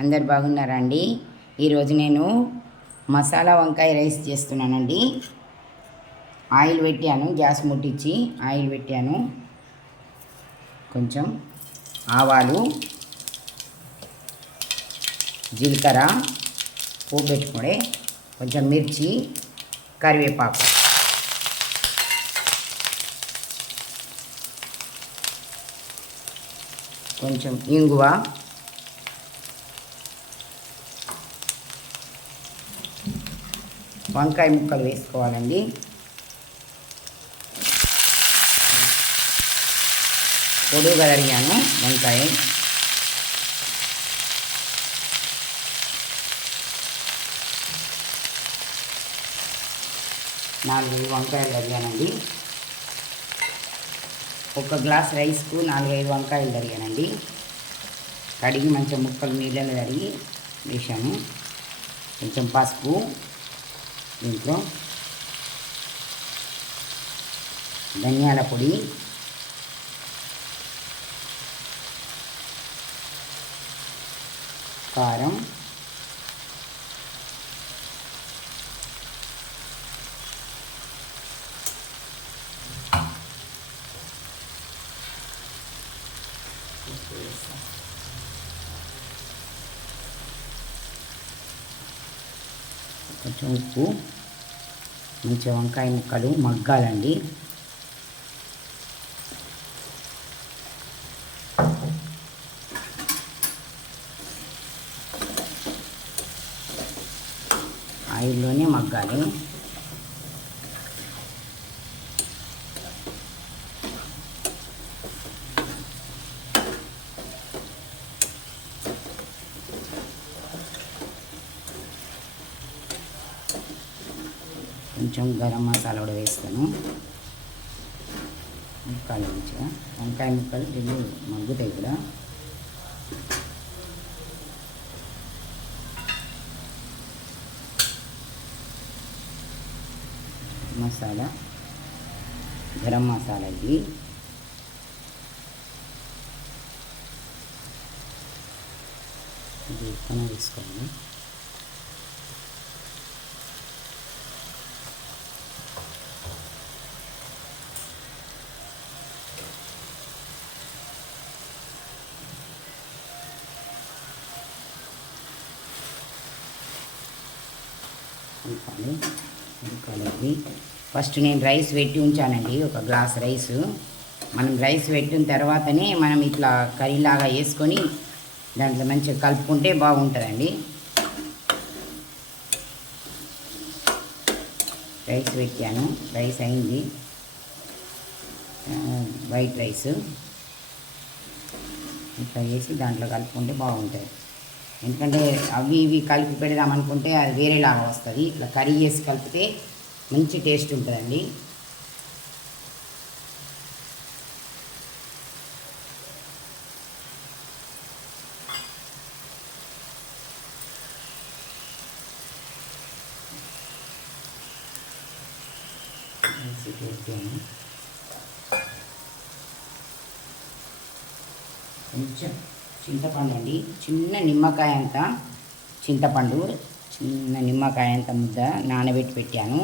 అందరు బాగున్నారా అండి? ఈరోజు నేను మసాలా వంకాయ రైస్ చేస్తున్నానండి. ఆయిల్ పెట్టాను, గ్యాస్ ముట్టించి ఆయిల్ పెట్టాను. కొంచెం ఆవాలు, జీలకర్ర పోపు పెట్టుకోండి, కొంచెం మిర్చి, కరివేపాకు, కొంచెం ఇంగువ, వంకాయ ముక్కలు వేసుకోవాలండి. పొడుగుగా తరిగాను వంకాయ. నాలుగు వంకాయలు తరిగానండి. ఒక గ్లాస్ రైస్కు 4-5 వంకాయలు తరిగానండి. కడిగి మంచిగా ముక్కలు నీళ్ళలో కడిగి వేసాను. కొంచెం పసుపు, దీంట్లో ధనియాల పొడి, కారం, కొంచెం ఉప్పు. మంచిగా వంకాయ ముక్కలు మగ్గాలండి. ఆయిల్లోనే మగ్గాలి. కొంచెం గరం మసాలా కూడా వేస్తాను. ముక్కలు మంచిగా వంకాయ ముక్కలు రెండు మగ్గుతాయి కూడా. మసాలా, గరం మసాలా ఇది. ఇది ఎక్కువ వేసుకోండి. ఉడకాలి. ఫస్ట్ నేను రైస్ పెట్టి ఉంచానండి, ఒక గ్లాస్ రైసు. మనం రైస్ పెట్టిన తర్వాతనే మనం ఇట్లా కర్రీలాగా వేసుకొని దాంట్లో మంచిగా కలుపుకుంటే బాగుంటుందండి. రైస్ పెట్టాను, రైస్ అయింది, వైట్ రైస్. ఇట్లా వేసి దాంట్లో కలుపుకుంటే బాగుంటుంది. ఎందుకంటే అవి ఇవి కలిపి పెడదామనుకుంటే అది వేరేలాగా వస్తుంది. ఇట్లా కర్రీ వేసి కలిపితే మంచి టేస్ట్ ఉంటుందండి. కొంచెం చింతపండు అండి, చిన్న నిమ్మకాయ అంత చింతపండు, చిన్న నిమ్మకాయ అంత ముద్ద నానబెట్టి పెట్టాను,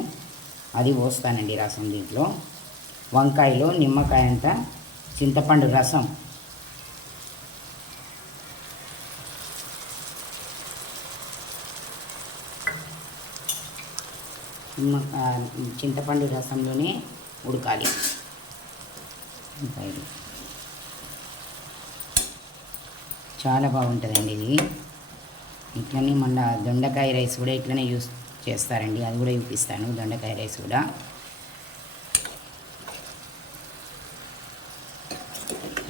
అది పోస్తానండి రసం. దీంట్లో వంకాయలో నిమ్మకాయ అంత చింతపండు రసం, చింతపండు రసంలోనే ఉడకాలి వంకాయలు. చాలా బాగుంటుందండి ఇది. ఇట్లనే మళ్ళీ దొండకాయ రైస్ కూడా ఇట్లనే యూస్ చేస్తారండి, అది కూడా చూపిస్తాను. దొండకాయ రైస్ కూడా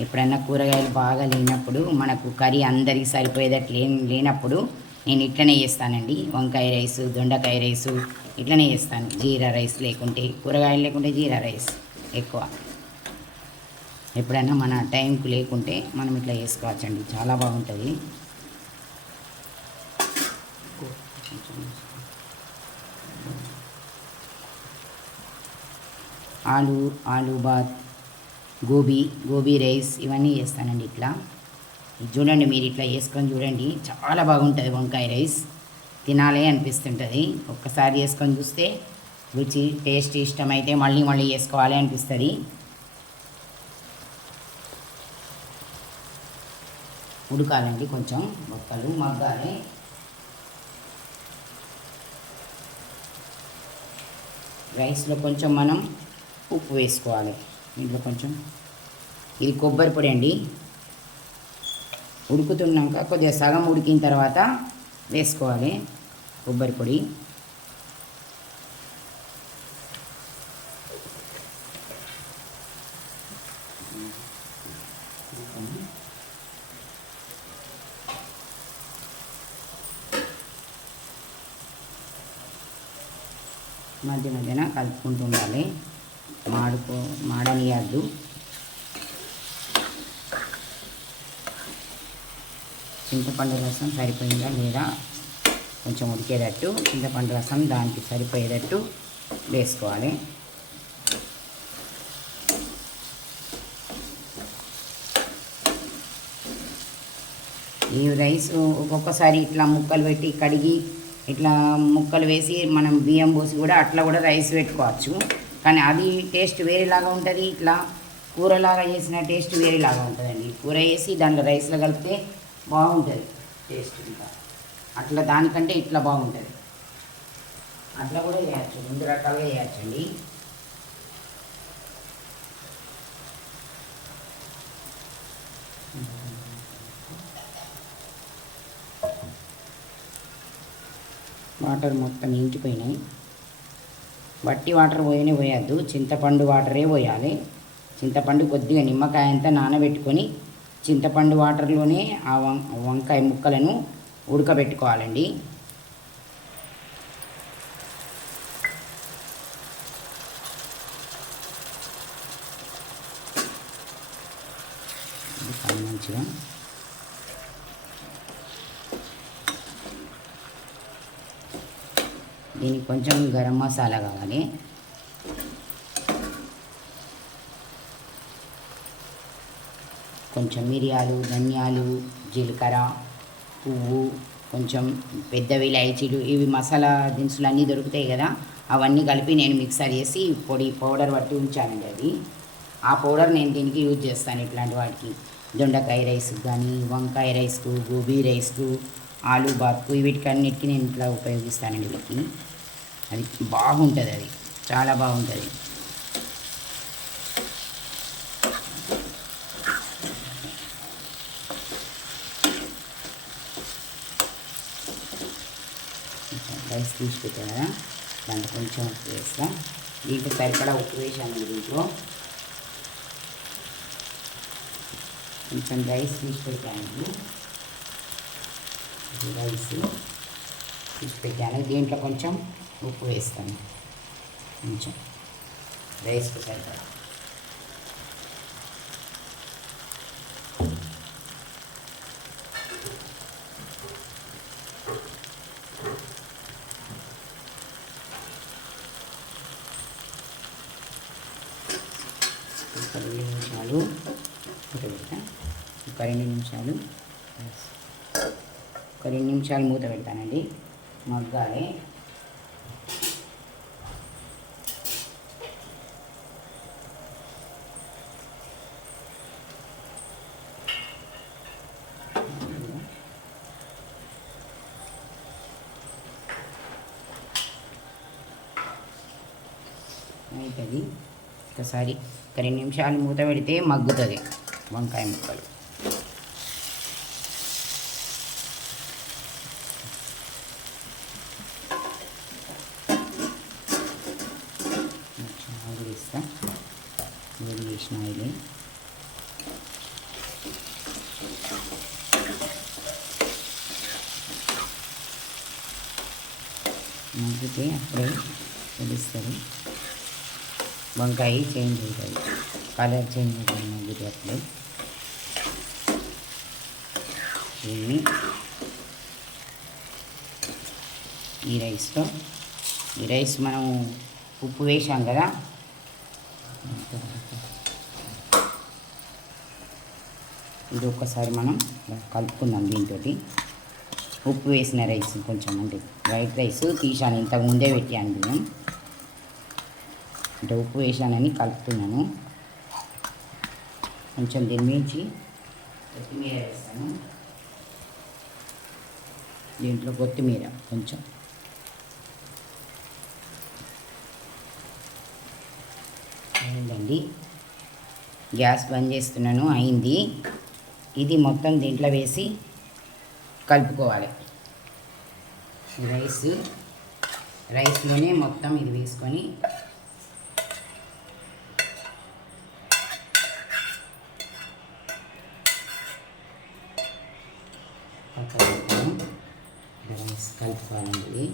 ఎప్పుడన్నా కూరగాయలు బాగా లేనప్పుడు, మనకు కర్రీ అందరికీ సరిపోయేటట్లు లేనప్పుడు నేను ఇట్లనే చేస్తానండి. వంకాయ రైసు, దొండకాయ రైసు ఇట్లనే చేస్తాను. జీరా రైస్ లేకుంటే, కూరగాయలు లేకుంటే జీరా రైస్ ఎక్కువ. ఎప్పుడైనా మన టైంకు లేకుంటే మనం ఇట్లా చేసుకోవచ్చండి, చాలా బాగుంటుంది. ఆలు బాత్, గోబీ రైస్ ఇవన్నీ చేస్తానండి ఇట్లా. ఇది చూడండి, మీరు ఇట్లా చేసుకొని చూడండి, చాలా బాగుంటుంది వంకాయ రైస్. తినాలి అనిపిస్తుంటుంది. ఒక్కసారి చేసుకొని చూస్తే రుచి టేస్ట్ ఇష్టమైతే మళ్ళీ మళ్ళీ చేసుకోవాలి అనిపిస్తుంది. ఉడకాలండి, కొంచెం మొక్కలు మగ్గాలి. రైస్లో కొంచెం మనం ఉప్పు వేసుకోవాలి. దీంట్లో కొంచెం ఇది కొబ్బరి పొడి అండి. ఉడుకుతున్నాక కొద్దిగా సగం ఉడికిన తర్వాత వేసుకోవాలి కొబ్బరి పొడి. మధ్య మధ్యన కలుపుకుంటూ ఉండాలి, మాడనియద్దు. చింతపండు రసం సరిపోయిందా లేదా కొంచెం ఉడికేటట్టు చింతపండు రసం దానికి సరిపోయేటట్టు వేసుకోవాలి. ఈ రైస్ ఒక్కొక్కసారి ఇట్లా ముక్కలు పెట్టి కడిగి ఇట్లా ముక్కలు వేసి మనం బియ్యం పోసి కూడా అట్లా కూడా రైస్ పెట్టుకోవచ్చు. కానీ అది టేస్ట్ వేరేలాగా ఉంటుంది. ఇట్లా కూరలాగా చేసిన టేస్ట్ వేరేలాగా ఉంటుందండి. కూర వేసి దాంట్లో రైస్లో కలిపితే బాగుంటుంది టేస్ట్. ఇంకా అట్లా దానికంటే ఇట్లా బాగుంటుంది. అట్లా కూడా చేయచ్చు, 2 రకాలుగా చేయచ్చండి. వాటర్ మొత్తం ఇంకిపోయినాయి. వట్టి వాటర్ పోయద్దు, చింతపండు వాటరే పోయాలి. చింతపండు కొద్దిగా నిమ్మకాయ అంతా నానబెట్టుకొని చింతపండు వాటర్లోనే ఆ వంకాయ ముక్కలను ఉడకబెట్టుకోవాలండి. మంచిగా దీనికి కొంచెం గరం మసాలా కావాలి. కొంచెం మిరియాలు, ధనియాలు, జీలకర్ర, పువ్వు, కొంచెం పెద్దవి ఇలాచీలు, ఇవి మసాలా దినుసులు అన్నీ దొరుకుతాయి కదా, అవన్నీ కలిపి నేను మిక్సర్ చేసి పౌడర్ పట్టి ఉంచానండి. అది ఆ పౌడర్ నేను దీనికి యూజ్ చేస్తాను. ఇట్లాంటి వాటికి దొండకాయ రైస్కి కానీ, వంకాయ రైస్కు, గోబీ రైస్కు, ఆలు బాత్కు, వీటికన్నిటికీ నేను ఇట్లా ఉపయోగిస్తానండి. వీటికి అది బాగుంటుంది, అది చాలా బాగుంటుంది. రైస్ తీసి పెట్టారా, దాంట్లో కొంచెం ఉప్పు వేస్తా. దీంట్లో సరిపడా ఉప్పు వేసాను. దీంట్లో కొంచెం రైస్ తీసి పెట్టాను. రైస్ తీసి పెట్టాను. దీంట్లో కొంచెం ఉప్పు వేస్తాను, కొంచెం రైస్కి సరిపడా. ఒక 2 నిమిషాలు మూత పెడతా. ఒక 2 నిమిషాలు మూత పెడతానండి, మగ్గాలి. అవుతుంది. ఒకసారి 2 నిమిషాలు మూత పెడితే మగ్గుతుంది వంకాయ ముక్కలు. ఆయిల్ వేస్తా, వేడి చేసిన ఆయిల్. మగ్గితే అప్పుడే తెలుస్తుంది, వంకాయ చేంజ్ అవుతుంది, కలర్ చేంజ్ అవుతుంది మగ్గితే అప్పుడే. దీన్ని ఈ రైస్ మనం ఉప్పు వేసాం కదా, ఇది ఒక్కసారి మనం కలుపుకుందాం. దీంతో ఉప్పు వేసిన రైస్ కొంచెం అంటే వైట్ రైస్ తీసాను, ఇంతకు ముందే పెట్టాను బియ్యం. అంటే ఉప్పు వేసానని కలుపుతున్నాను. కొంచెం దీని మించి కొత్తిమీర వేస్తాను. దీంట్లో కొత్తిమీర కొంచెం అయిందండి. గ్యాస్ బంద్ చేస్తున్నాను. అయింది. ఇది మొత్తం దీంట్లో వేసి కలుపుకోవాలి. రైస్లోనే మొత్తం ఇది వేసుకొని రైస్ కలుపుకోవాలండి.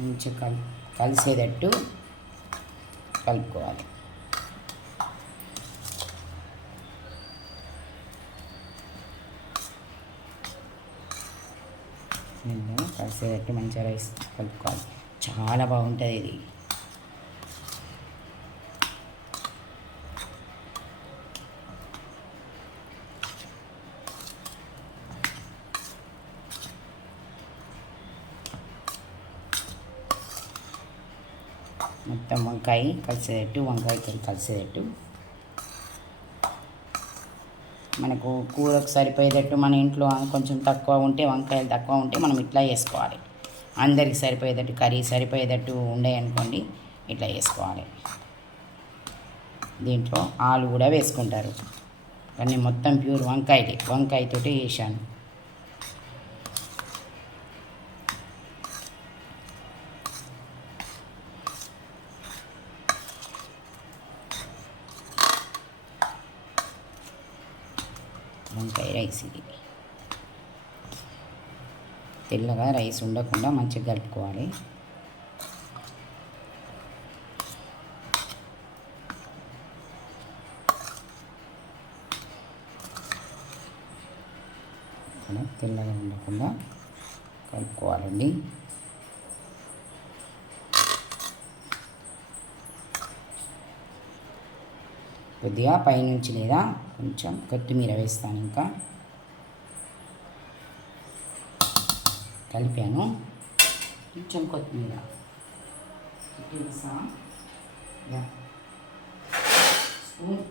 మంచిగా కలిసేటట్టు కలుపుకోవాలి. కలిసేటట్టు మంచిగా రైస్ కలుపుకోవాలి. చాలా బాగుంటుంది ఇది. మొత్తం వంకాయ కలిసేటట్టు మనకు కూరకు సరిపోయేటట్టు, మన ఇంట్లో కొంచెం తక్కువ ఉంటే, వంకాయలు తక్కువ ఉంటే మనం ఇట్లా వేసుకోవాలి. అందరికి సరిపోయేటట్టు, కర్రీ సరిపోయేటట్టు ఉండేయనుకోండి, ఇట్లా వేసుకోవాలి. దీంట్లో ఆలు కూడా వేసుకుంటారు, కానీ మొత్తం ప్యూర్ వంకాయతోటి వేసాను. వంకాయ రైస్ ఇది. తెల్లగా రైస్ ఉండకుండా మంచిగా కలుపుకోవాలి. తెల్లగా ఉండకుండా కలుపుకోవాలండి. కొద్దిగా పైనుంచి లేదా కొంచెం కొత్తిమీర వేస్తాను. ఇంకా కలిపాను. కొంచెం కొత్తిమీర స్పూన్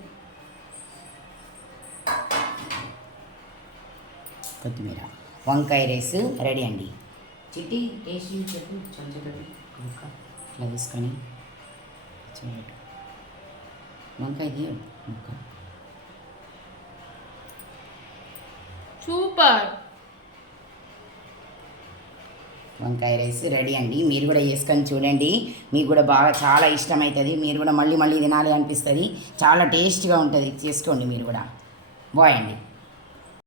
కొత్తిమీర. వంకాయ రైస్ రెడీ అండి. చిట్టి టేస్ట్ చెప్పు. చల్లచక్కటి ఇట్లా తీసుకొని వంకాయ ముక్క. సూపర్. వంకాయ రైస్ రెడీ అండి. మీరు కూడా చేసుకొని చూడండి. మీకు కూడా బాగా చాలా ఇష్టమవుతుంది. మీరు కూడా మళ్ళీ మళ్ళీ తినాలి అనిపిస్తుంది. చాలా టేస్ట్గా ఉంటుంది. చేసుకోండి మీరు కూడా. బాయ్ అండి.